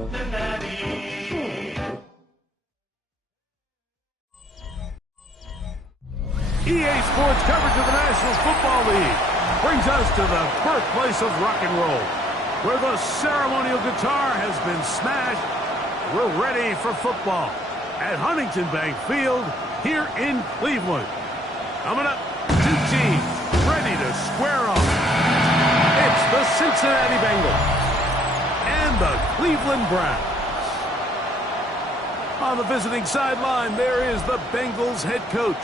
EA Sports coverage of the National Football League brings us to the birthplace of rock and roll, where the ceremonial guitar has been smashed. We're ready for football at Huntington Bank Field here in Cleveland. Coming up, two teams ready to square off. It's the Cincinnati Bengals and the Cleveland Browns. On the visiting sideline, there is the Bengals head coach.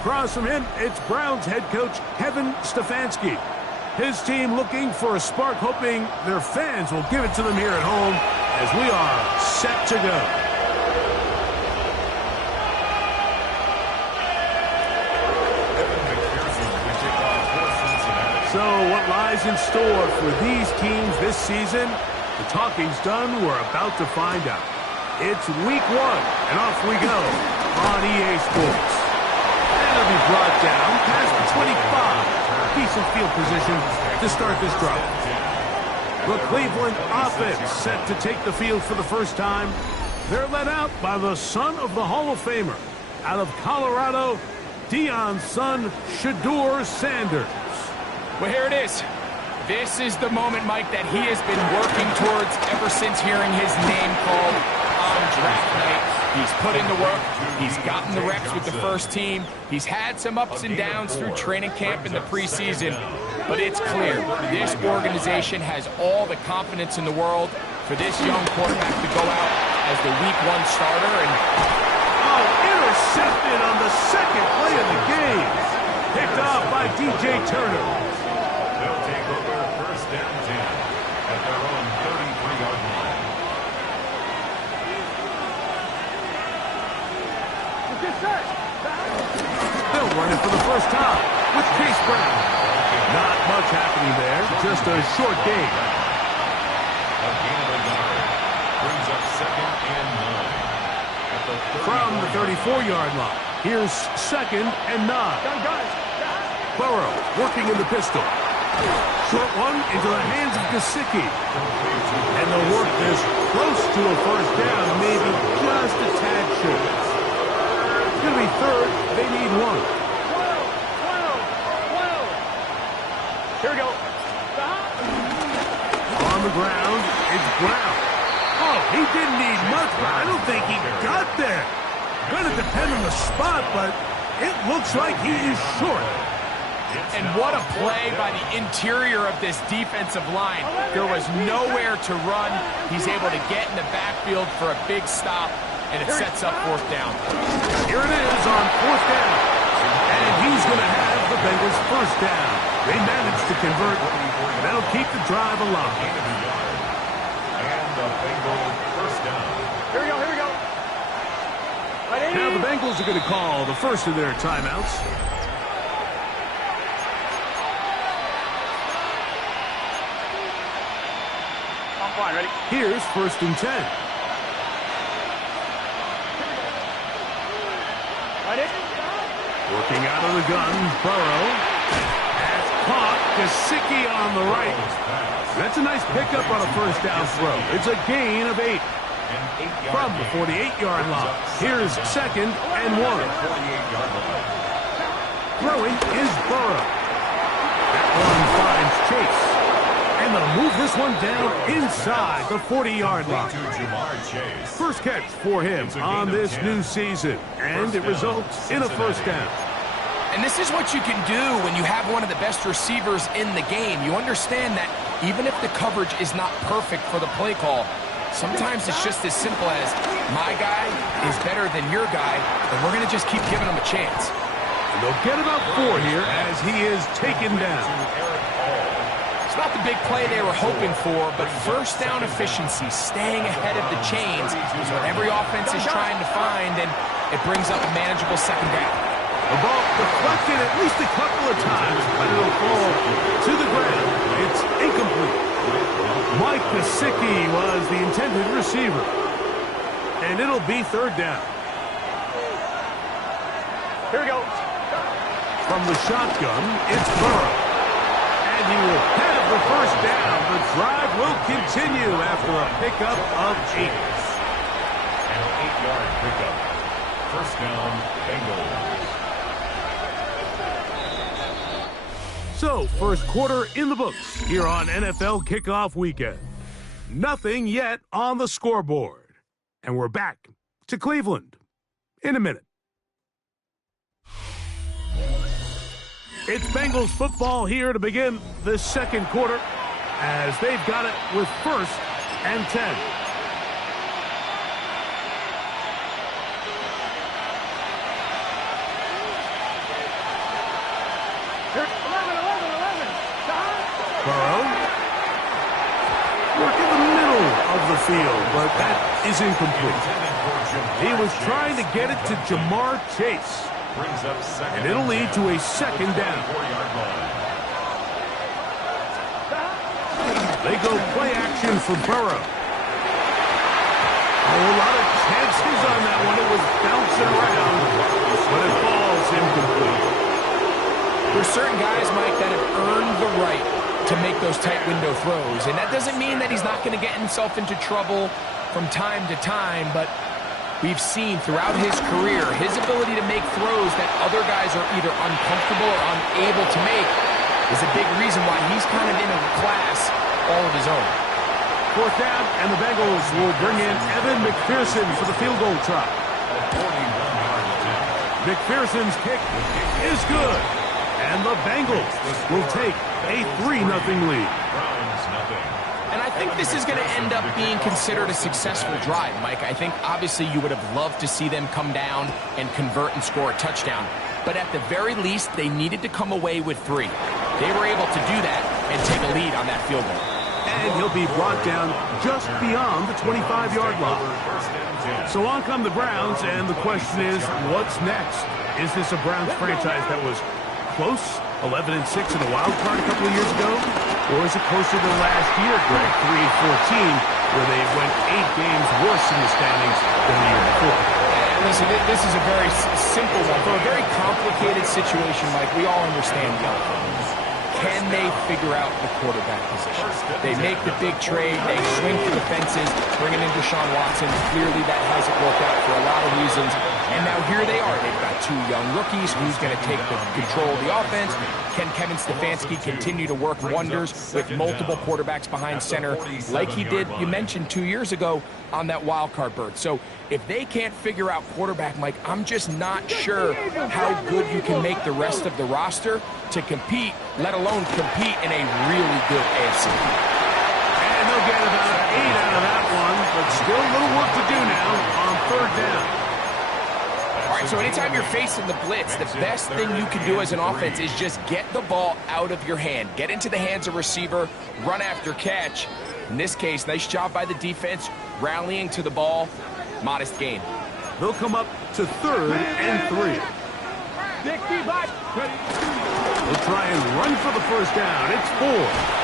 Across from him, it's Browns head coach Kevin Stefanski. His team looking for a spark, hoping their fans will give it to them here at home as we are set to go. So what lies in store for these teams this season? The talking's done. We're about to find out. It's week 1, and off we go on EA Sports. It'll be brought down past the 25. Decent field position to start this drive. The Cleveland offense set to take the field for the first time. They're led out by the son of the Hall of Famer. Out of Colorado, Deion's son, Shedeur Sanders. Well, here it is. This is the moment, Mike, that he has been working towards ever since hearing his name called on draft night. He's put in the work. He's gotten the reps with the first team. He's had some ups and downs through training camp in the preseason. But it's clear this organization has all the confidence in the world for this young quarterback to go out as the week 1 starter. And intercepted on the second play of the game. Picked off by DJ Turner. They'll take over first down 10 at their own 33-yard line. They'll run it for the first time with Chase Brown. Not much happening there, just a short gain. A gain of a yard brings up 2nd and 9. From the 34-yard line, here's 2nd and 9. Burrow working in the pistol. Short one into the hands of Gesicki. And they'll work this close to a first down, maybe just a tad short. It's going to be 3rd. They need 1. Here we go. On the ground, it's Brown. Oh, he didn't need much, but I don't think he got there. Going to depend on the spot, but it looks like he is short. And what a play by the interior of this defensive line. There was nowhere to run. He's able to get in the backfield for a big stop, and it sets up 4th down. Here it is on 4th down. And he's going to have the Bengals first down. They managed to convert. That'll keep the drive alive. And the Bengals first down. Here we go. Now the Bengals are going to call the first of their timeouts. Fine, ready? Here's 1st and 10. Ready? Working out of the gun, Burrow. That's caught. Gesicki on the right. That's a nice pickup on a first down throw. It's a gain of 8. From the 48-yard line. Here's 2nd and 1. Throwing is Burrow. That one finds Chase. And they'll move this one down inside the 40-yard line. First catch for him on this new season. And it results in a first down. And this is what you can do when you have one of the best receivers in the game. You understand that even if the coverage is not perfect for the play call, sometimes it's just as simple as my guy is better than your guy, and we're going to just keep giving him a chance. And they'll get about 4 here as he is taken down. It's not the big play they were hoping for, but first down efficiency, staying ahead of the chains, is what every offense is trying to find, and it brings up a manageable 2nd down. The ball deflected at least a couple of times, but it'll fall to the ground. It's incomplete. Mike Gesicki was the intended receiver. And it'll be 3rd down. Here we go. From the shotgun, it's Burrow. And he will have have the first down. The drive will continue after a pickup of 8. An 8-yard pickup. First down, Bengals. So, first quarter in the books here on NFL Kickoff Weekend. Nothing yet on the scoreboard. And we're back to Cleveland in a minute. It's Bengals football here to begin the second quarter as they've got it with first and 10. Burrow. Work in the middle of the field, but that is incomplete. He was trying to get it to Jamar Chase. And it'll lead to a second down. They go play action for Burrow. Oh, a lot of chances on that one. It was bouncing around, but it falls incomplete. There's certain guys, Mike, that have earned the right to make those tight window throws. And that doesn't mean that he's not going to get himself into trouble from time to time, but we've seen throughout his career his ability to make throws that other guys are either uncomfortable or unable to make is a big reason why he's kind of in a class all of his own. Fourth down, and the Bengals will bring in Evan McPherson for the field goal try. McPherson's kick is good, and the Bengals will take a 3-0 lead. And I think this is going to end up being considered a successful drive, Mike. I think obviously you would have loved to see them come down and convert and score a touchdown. But at the very least, they needed to come away with 3. They were able to do that and take a lead on that field goal. And he'll be brought down just beyond the 25-yard line. So on come the Browns, and the question is, what's next? Is this a Browns franchise that was close, 11-6 in the wild card a couple of years ago? Or is it closer to last year, Greg, 3-14, where they went 8 games worse in the standings than the year before? Listen, this is a very simple one. For a very complicated situation, Mike, we all understand the outcomes. Can they figure out the quarterback position? They make the big trade. They swing for the fences, bringing in Deshaun Watson. Clearly, that hasn't worked out for a lot of reasons. And now here they are. They've got 2 young rookies. Who's going to take the control of the offense? Can Kevin Stefanski continue to work wonders with multiple quarterbacks behind center like he did, you mentioned, 2 years ago on that wild card berth? So if they can't figure out quarterback, Mike, I'm just not sure how good you can make the rest of the roster to compete, let alone compete in a really good AFC. And they'll get about 8 out of that one, but still a little work to do now on third down. All right, so anytime you're facing the blitz, the best thing you can do as an offense is just get the ball out of your hand. Get into the hands of receiver, run after catch. In this case, nice job by the defense, rallying to the ball. Modest gain. They'll come up to third and 3. They'll try and run for the first down. It's 4.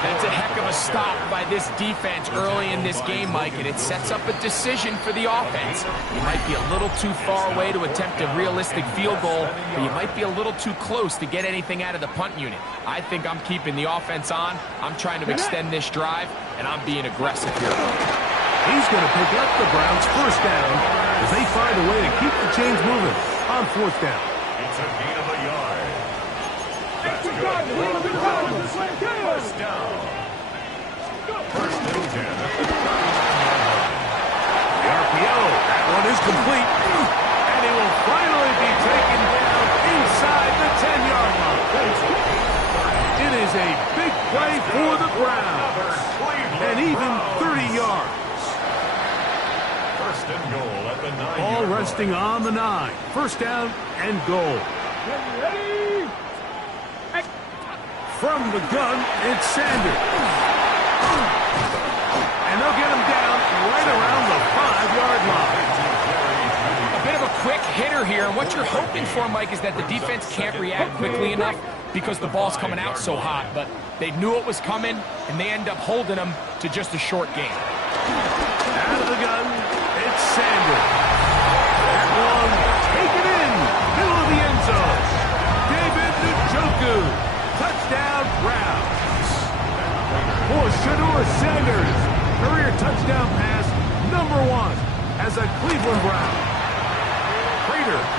That's a heck of a stop by this defense early in this game, Mike, and it sets up a decision for the offense. You might be a little too far away to attempt a realistic field goal, but you might be a little too close to get anything out of the punt unit. I think I'm keeping the offense on. I'm trying to extend this drive, and I'm being aggressive here. He's going to pick up the Browns' first down as they find a way to keep the chains moving on fourth down. It's a gain of a yard. That's good. First down. First and 10 at the 9-yard line. The RPO, that one is complete. And he will finally be taken down inside the 10-yard line. It is a big play for the Browns. And even 30 yards. First and goal at the 9-yard line. Ball resting on the 9. First down and goal. From the gun, it's Sanders. And they'll get him down right around the 5-yard line. A bit of a quick hitter here, and what you're hoping for, Mike, is that the defense can't react quickly enough because the ball's coming out so hot. But they knew it was coming, and they end up holding them to just a short gain. Out of the gun, it's Sanders. That one taken in, middle of the end zone. David Njoku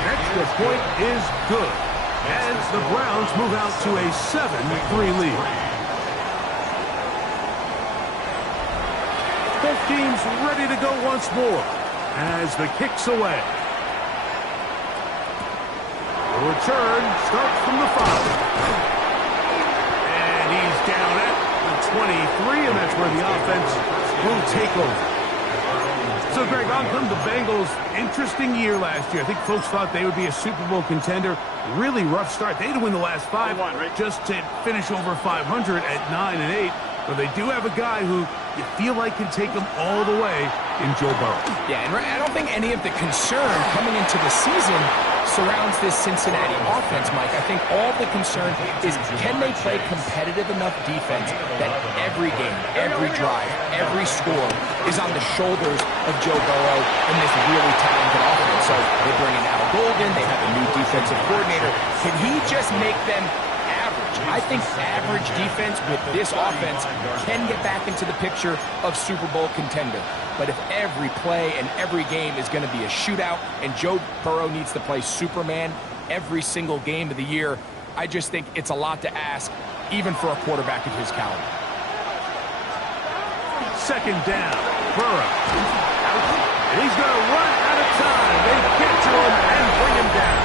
Extra point is good. And the Browns move out to a 7-3 lead. Both teams ready to go once more as the kick's away. The return starts from the 5. And he's down at the 23, and that's where the offense will take over. So, Greg, on come the Bengals. Interesting year last year. I think folks thought they would be a Super Bowl contender. Really rough start. They had to win the last 5 just to finish over 500 at 9-8. But they do have a guy who you feel like can take them all the way in Joe Burrow. Yeah, and I don't think any of the concern coming into the season surrounds this Cincinnati offense, Mike. I think all the concern is, can they play competitive enough defense that every game, every drive, every score is on the shoulders of Joe Burrow and this really talented offense. So they bring in Al Golden, they have a new defensive coordinator. Can he just make them average? I think average defense with this offense can get back into the picture of Super Bowl contender. But if every play and every game is going to be a shootout and Joe Burrow needs to play Superman every single game of the year, I just think it's a lot to ask, even for a quarterback of his caliber. Second down, Burrow. And he's going to run out of time. They get to him and bring him down.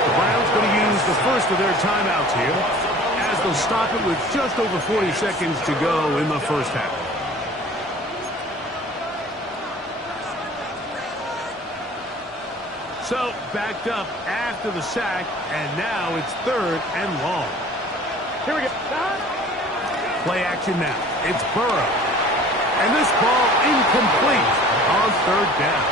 The Browns going to use the first of their timeouts here, as they'll stop it with just over 40 seconds to go in the first half. So, backed up after the sack, and now it's 3rd and long. Here we go. Play action now. It's Burrow. And this ball incomplete on 3rd down.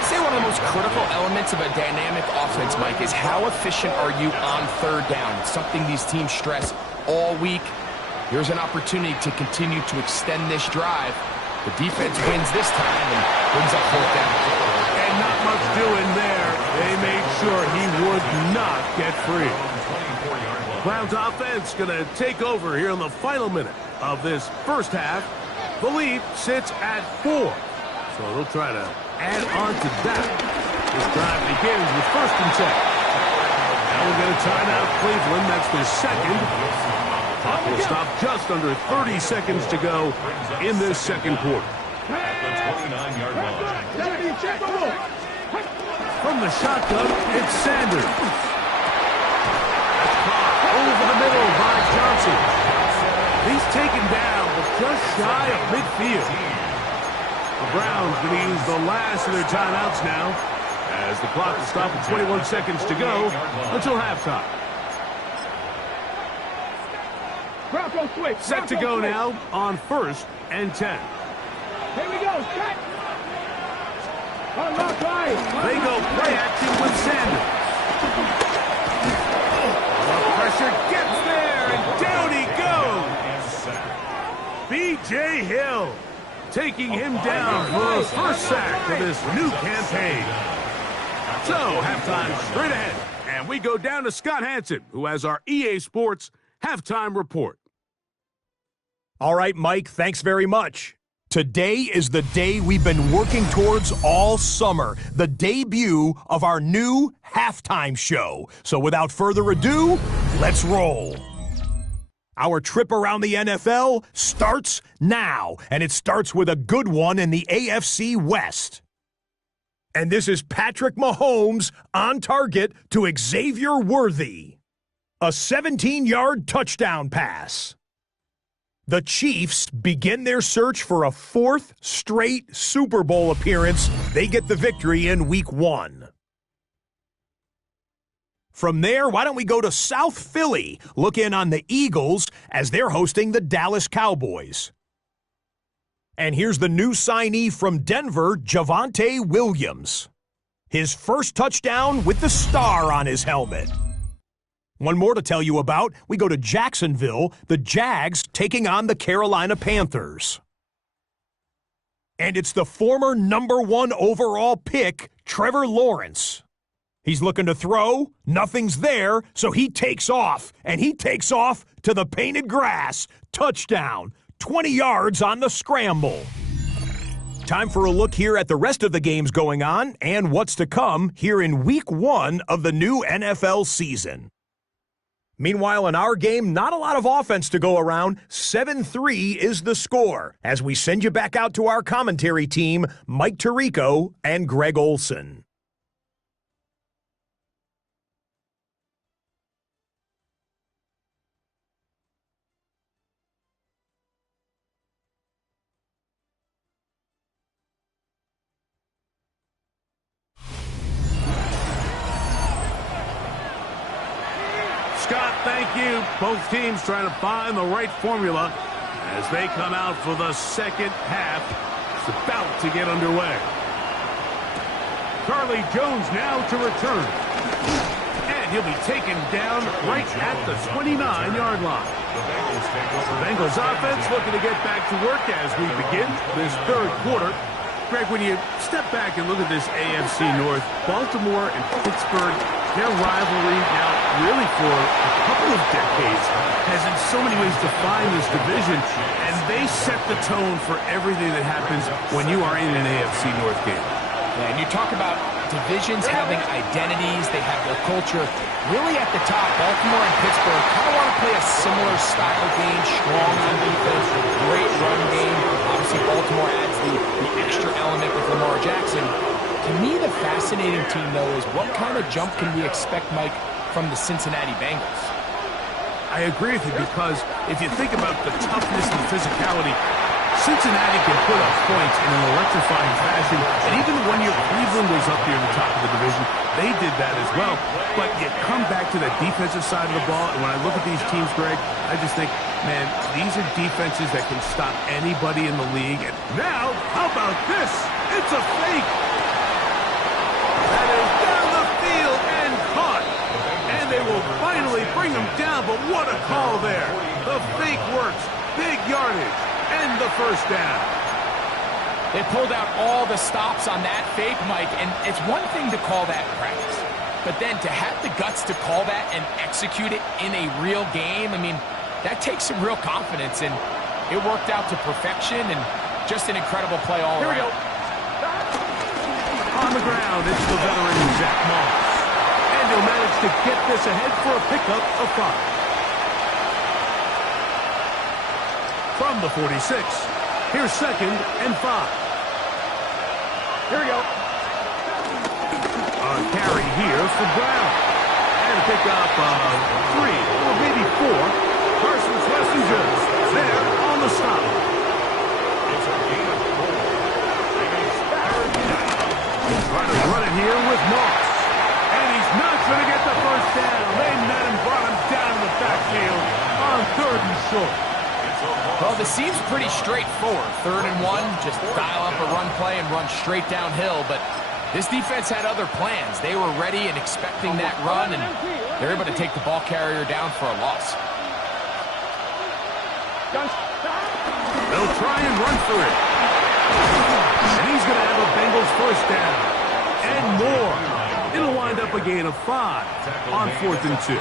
I'd say one of the most critical elements of a dynamic offense, Mike, is how efficient are you on 3rd down? It's something these teams stress all week. Here's an opportunity to continue to extend this drive. The defense wins this time and brings up 4th down. And not much doing there. They made sure he would not get free. Browns offense going to take over here in the final minute of this first half. The lead sits at 4. So they'll try to add on to that. This drive begins with 1st and 10. Now we'll get a timeout, Cleveland. That's their second. Clock will stop just under 30 seconds to go in this second quarter. From the shotgun, it's Sanders. That's caught over the middle by Johnson. He's taken down, but just shy of midfield. The Browns going to use the last of their timeouts now, as the clock will stop with 21 seconds to go until halftime. Set to go now on 1st and 10. Here we go. They go play action with Sanders. The pressure gets there, and down he goes. B.J. Hill taking him down for the first sack of this new campaign. So, halftime straight ahead, and we go down to Scott Hansen, who has our EA Sports halftime report. All right, Mike, thanks very much. Today is the day we've been working towards all summer, the debut of our new halftime show. So without further ado, let's roll. Our trip around the NFL starts now, and it starts with a good one in the AFC West. And this is Patrick Mahomes on target to Xavier Worthy. A 17-yard touchdown pass. The Chiefs begin their search for a 4th straight Super Bowl appearance. They get the victory in Week 1. From there, why don't we go to South Philly, look in on the Eagles as they're hosting the Dallas Cowboys. And here's the new signee from Denver, Javonte Williams. His first touchdown with the star on his helmet. One more to tell you about. We go to Jacksonville, the Jags taking on the Carolina Panthers. And it's the former #1 overall pick, Trevor Lawrence. He's looking to throw, nothing's there, so he takes off, and he takes off to the painted grass. Touchdown, 20 yards on the scramble. Time for a look here at the rest of the games going on and what's to come here in Week 1 of the new NFL season. Meanwhile, in our game, not a lot of offense to go around. 7-3 is the score as we send you back out to our commentary team, Mike Tirico and Greg Olson. Scott, thank you. Both teams trying to find the right formula as they come out for the second half. It's about to get underway. Charlie Jones now to return. And he'll be taken down right at the 29-yard line. The Bengals offense looking to get back to work as we begin this third quarter. Greg, when you step back and look at this AFC North, Baltimore and Pittsburgh, their rivalry now really for a couple of decades has in so many ways defined this division, and they set the tone for everything that happens when you are in an AFC North game. Yeah, and you talk about divisions having identities, they have their culture. Really at the top, Baltimore and Pittsburgh kind of want to play a similar style game, strong on defense, great run game. Obviously, Baltimore adds the extra element with Lamar Jackson. To me, the fascinating team, though, is what kind of jump can we expect, Mike, from the Cincinnati Bengals? I agree with you because if you think about the toughness and the physicality, Cincinnati can put up points in an electrifying fashion, and even one year Cleveland was up here in the top of the division, they did that as well. But you come back to the defensive side of the ball, and when I look at these teams, Greg, I just think, man, these are defenses that can stop anybody in the league. And now, how about this? It's a fake. That is down the field and caught. And they will finally bring him down, but what a call there. The fake works. Big yardage. And the first down. They pulled out all the stops on that fake, Mike, and it's one thing to call that practice. But then to have the guts to call that and execute it in a real game, I mean, that takes some real confidence, and it worked out to perfection and just an incredible play all around. Here we go. On the ground, it's the veteran Zach Moss. And he'll manage to get this ahead for a pickup of 5. From the 46, here's 2nd and 5. Here we go. A carry here for Brown. And a pickup of 3, or maybe 4. Parsons Messengers there on the stop. It's a gain of 4. Trying to run it here with Moss. And he's not going to get the first down. They met him, brought him down in the backfield on 3rd and short. Well, this seems pretty straightforward. 3rd and 1, just dial up a run play and run straight downhill. But this defense had other plans. They were ready and expecting that run, and they're able to take the ball carrier down for a loss. They'll try and run for it. And he's going to have a Bengals first down. And more. It'll wind up a gain of 5 on 4th and 2.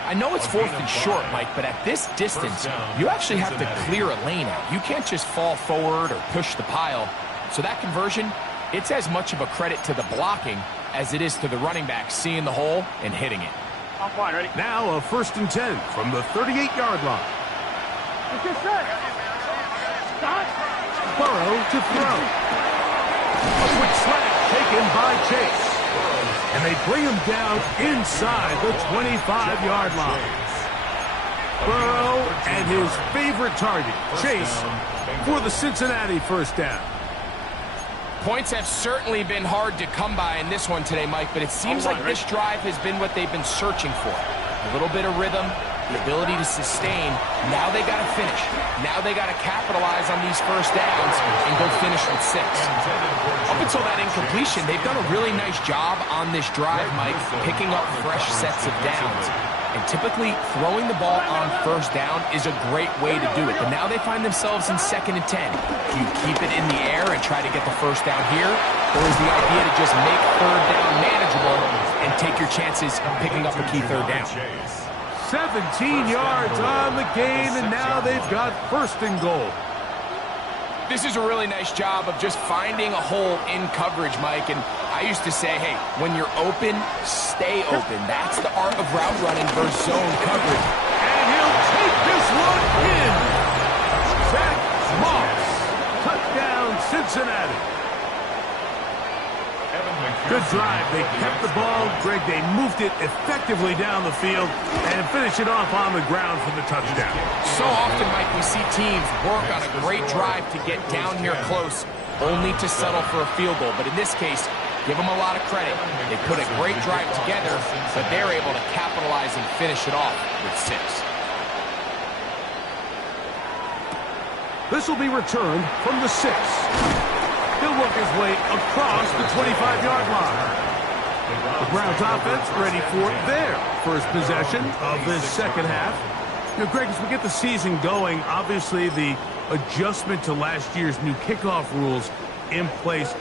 I know it's 4th and short, Mike, but at this distance, you actually have to clear a lane out. You can't just fall forward or push the pile. So that conversion, it's as much of a credit to the blocking as it is to the running back seeing the hole and hitting it. I'm fine, ready? Now a 1st and 10 from the 38-yard line. It's just set. Stop. Burrow to throw. A quick slant taken by Chase. And they bring him down inside the 25-yard line. Burrow and his favorite target, Chase, for the Cincinnati first down. Points have certainly been hard to come by in this one today, Mike, but it seems like this drive has been what they've been searching for. A little bit of rhythm, the ability to sustain. Now they got to finish. Now they got to capitalize on these first downs and go finish with 6. Up until that incompletion, they've done a really nice job on this drive, Mike, picking up fresh sets of downs. And typically, throwing the ball on first down is a great way to do it. But now they find themselves in 2nd and 10. Do you keep it in the air and try to get the first down here? Or is the idea to just make 3rd down manageable and take your chances picking up a key 3rd down? 17 yards on the gain, and now they've got 1st and goal. This is a really nice job of just finding a hole in coverage, Mike. And I used to say, hey, when you're open, stay open. That's the art of route running versus zone coverage. And he'll take this one in. Zach Moss. Touchdown, Cincinnati. Good drive. They kept the ball. Greg, they moved it effectively down the field and finished it off on the ground for the touchdown. So often, Mike, we see teams work on a great drive to get down here close, only to settle for a field goal. But in this case, give them a lot of credit. They put a great drive together, but they're able to capitalize and finish it off with 6. This will be returned from the 6. He'll work his way across the 25-yard line. The Browns offense ready for their first possession of this second half. You know, Greg, as we get the season going, obviously the adjustment to last year's new kickoff rules in place.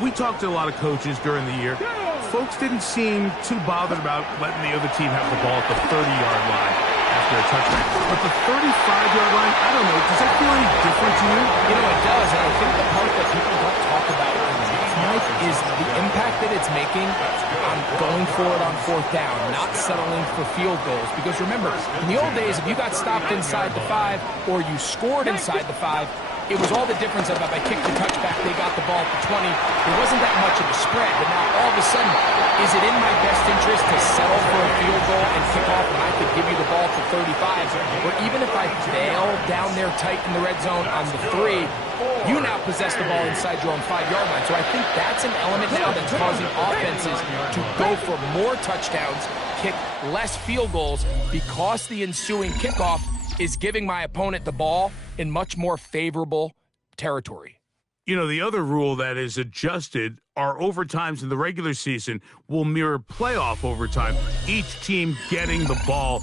We talked to a lot of coaches during the year. Folks didn't seem too bothered about letting the other team have the ball at the 30-yard line after a touchdown. But the 35-yard line, I don't know, does that feel any different to you? You know, it does, and I think the part that people don't talk about Mike, is the impact that it's making on going for it on 4th down, not settling for field goals. Because remember, in the old days, if you got stopped inside the 5 or you scored inside the 5, it was all the difference of if I kicked the touchback, they got the ball at the 20. There wasn't that much of a spread, but now all of a sudden, is it in my best interest to settle for a field goal and kick off when I could give you the ball at the 35? Or even if I fail down there tight in the red zone on the 3, you now possess the ball inside your own 5-yard line. So I think that's an element now that's causing offenses to go for more touchdowns, kick less field goals, because the ensuing kickoff is giving my opponent the ball in much more favorable territory. You know, the other rule that is adjusted are overtimes in the regular season will mirror playoff overtime, each team getting the ball.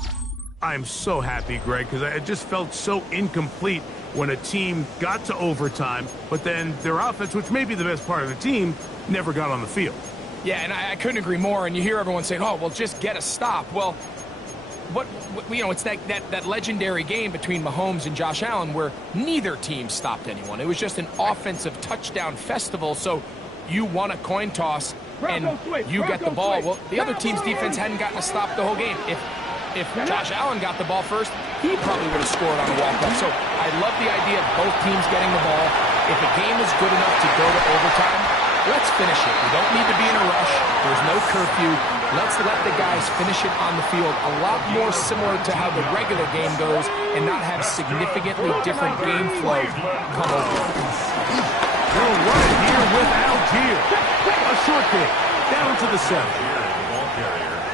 I'm so happy, Greg, because I just felt so incomplete when a team got to overtime, but then their offense, which may be the best part of the team, never got on the field. Yeah, and I couldn't agree more, and you hear everyone saying, oh, well, just get a stop. Well, it's that legendary game between Mahomes and Josh Allen where neither team stopped anyone. It was just an offensive touchdown festival, so you won a coin toss and you get the ball. Well, the other team's defense hadn't gotten a stop the whole game. If Josh Allen got the ball first, he probably would have scored on a walk-off. So I love the idea of both teams getting the ball. If a game is good enough to go to overtime, let's finish it. We don't need to be in a rush. There's no curfew. Let's let the guys finish it on the field. A lot more similar to how the regular game goes and not have significantly different game flow come over. They'll run it here with Algier. A short kick down to the 7.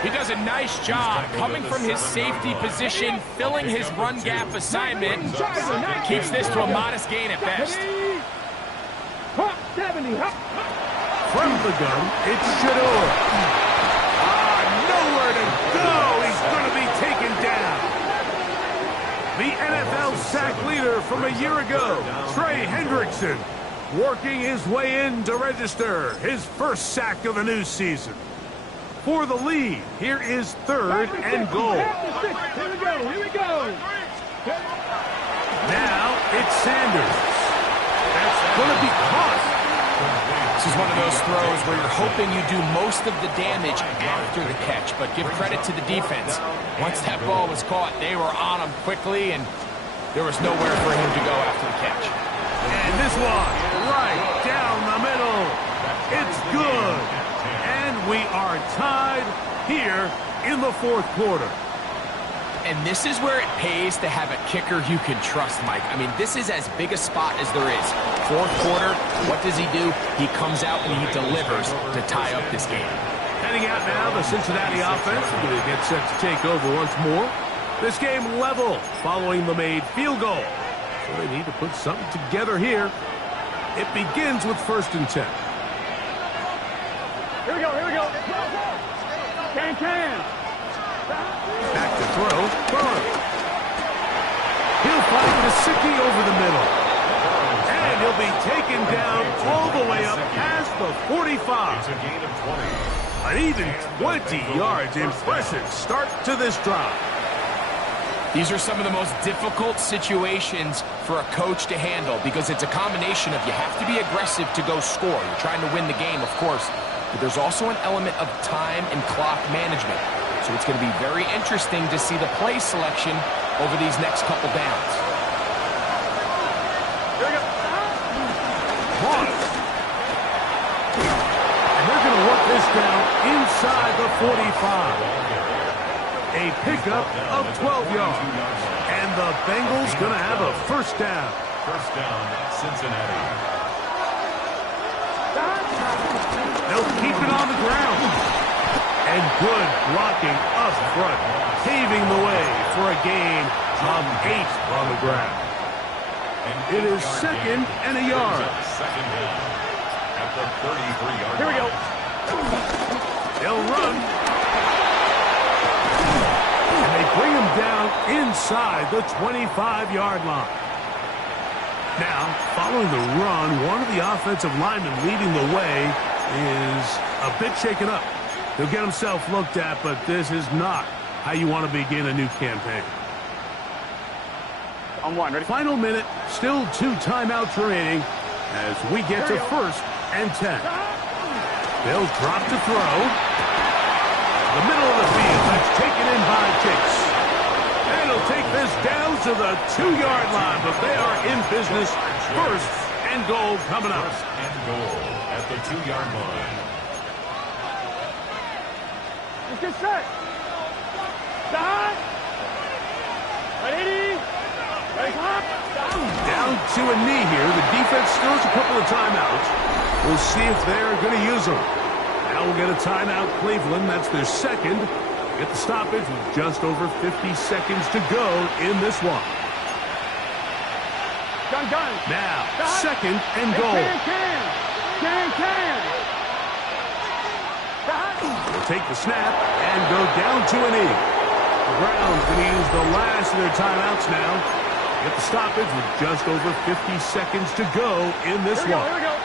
He does a nice job coming from his safety position, filling his run gap assignment, keeps this to a modest gain at best. From the gun, it's Shador. Nowhere to go. He's going to be taken down. The NFL sack leader from a year ago, Trey Hendrickson, working his way in to register his first sack of the new season. For the lead, here is 3rd and goal. Here we go. Now it's Sanders. That's going to be caught. This is one of those throws where you're hoping you do most of the damage after the catch, but give credit to the defense. Once that ball was caught, they were on him quickly, and there was nowhere for him to go after the catch. And this one, right down the middle. It's good. And we are tied here in the 4th quarter. And this is where it pays to have a kicker you can trust, Mike. I mean, this is as big a spot as there is. 4th quarter, what does he do? He comes out and he delivers to tie up this game. Heading out now, the Cincinnati offense is going to get set to take over once more. This game level following the made field goal. So they need to put something together here. It begins with 1st and 10. Here we go. Can. Back to throw, Burrow. He'll find Gesicki over the middle. And he'll be taken down all the way up past the 45. It's a gain of 20. An even 20 yards. Impressive start to this drive. These are some of the most difficult situations for a coach to handle because it's a combination of you have to be aggressive to go score. You're trying to win the game, of course, but there's also an element of time and clock management. So it's going to be very interesting to see the play selection over these next couple downs. Here we go. Pause. And they're going to work this down inside the 45. A pickup of 12 yards. And the Bengals going to have a first down. First down, Cincinnati. They'll keep it on the ground. And good blocking up front, paving the way for a gain of 8 on the ground. It is second and a yard. Second down at the 33-yard line. Here we go. They'll run. And they bring him down inside the 25-yard line. Now, following the run, one of the offensive linemen leading the way is a bit shaken up. He'll get himself looked at, but this is not how you want to begin a new campaign. On one, ready? Final minute, still 2 timeouts remaining as we get to first and 10. They'll drop to throw. The middle of the field, that's taken in by Chase. And he'll take this down to the 2-yard line, but they are in business. First and goal coming up. First and goal at the 2-yard line. Let's get set. Stop. Ready? Ready, come. Down to a knee here. The defense still has a couple of timeouts. We'll see if they're going to use them. Now we'll get a timeout, Cleveland. That's their second. Get the stoppage with just over 50 seconds to go in this one. Gun. Now, Stop. second and Hey, goal. Can. Stop. They'll take the snap and go down to a knee. The Browns going to use the last of their timeouts now. Get the stoppage with just over 50 seconds to go in this Here one. we go.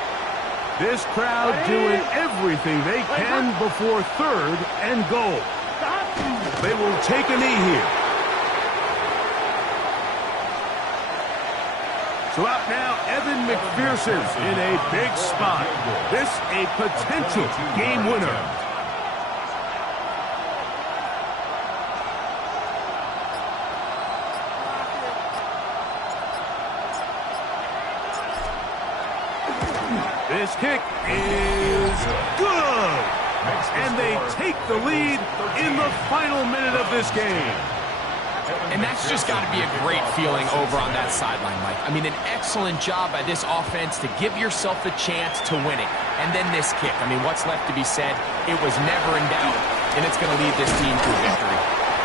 This crowd doing everything they can before third and goal. Stop. They will take a knee here. So out now, Evan McPherson in a big spot. This a potential game winner. This kick is good. And they take the lead in the final minute of this game. And that's just got to be a great feeling over on that sideline, Mike. I mean, an excellent job by this offense to give yourself a chance to win it. And then this kick. I mean, what's left to be said? It was never in doubt, and it's going to lead this team to a victory.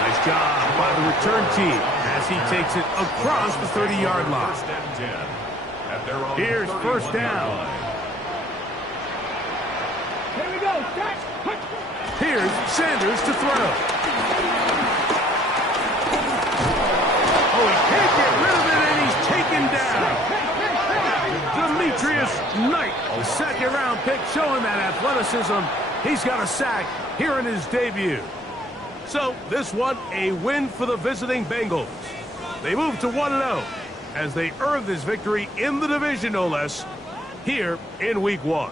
Nice job by the return team as he takes it across the 30-yard line. First and 10 at their own Here's first 31-yard down. line. Here we go. Stretch. Here's Sanders to throw. Oh, he can't get rid of it, and he's taken down. Demetrius Knight, the second-round pick, showing that athleticism. He's got a sack here in his debut. So, this one, a win for the visiting Bengals. They move to 1-0 as they earn this victory in the division, no less, here in Week 1.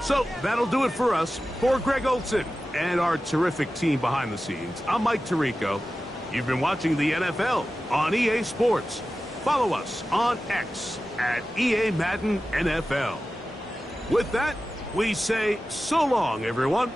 So, that'll do it for us. For Greg Olson and our terrific team behind the scenes, I'm Mike Tirico. You've been watching the NFL on EA Sports. Follow us on X at EA Madden NFL. With that, we say so long, everyone.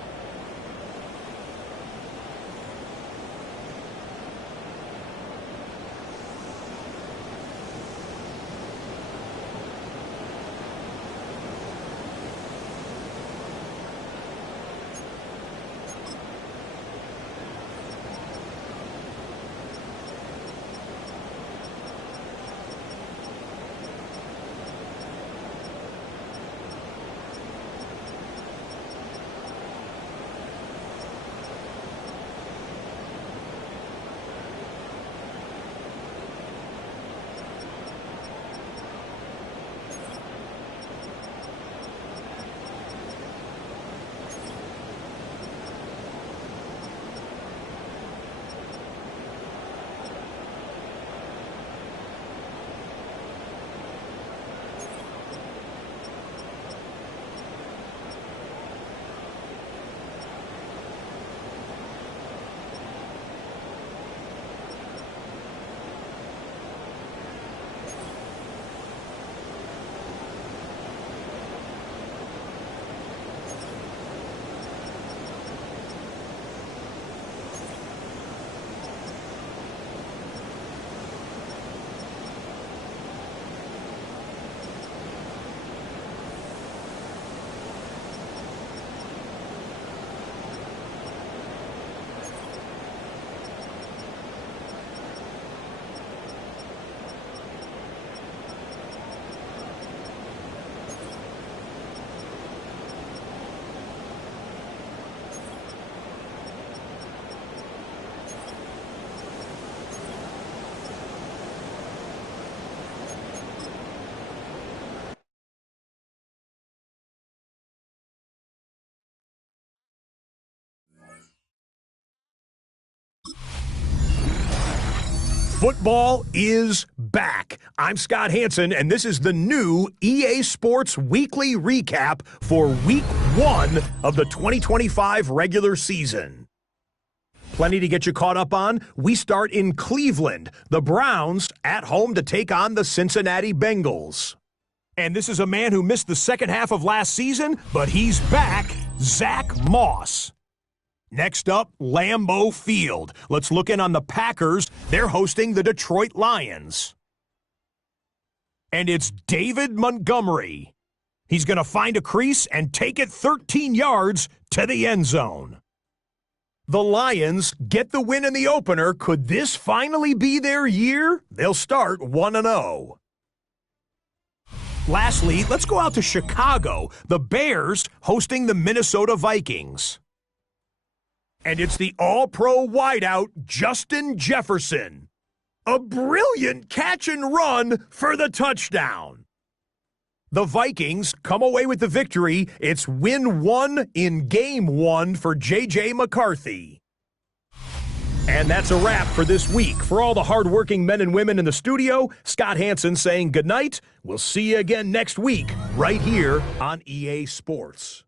Football is back. I'm Scott Hansen, and this is the new EA Sports Weekly Recap for Week 1 of the 2025 regular season. Plenty to get you caught up on. We start in Cleveland. The Browns at home to take on the Cincinnati Bengals. And this is a man who missed the second half of last season, but he's back, Zach Moss. Next up, Lambeau Field. Let's look in on the Packers. They're hosting the Detroit Lions. And it's David Montgomery. He's going to find a crease and take it 13 yards to the end zone. The Lions get the win in the opener. Could this finally be their year? They'll start 1-0. Lastly, let's go out to Chicago. The Bears hosting the Minnesota Vikings. And it's the all-pro wideout, Justin Jefferson. A brilliant catch and run for the touchdown. The Vikings come away with the victory. It's win 1 in game 1 for J.J. McCarthy. And that's a wrap for this week. For all the hardworking men and women in the studio, Scott Hansen saying goodnight. We'll see you again next week right here on EA Sports.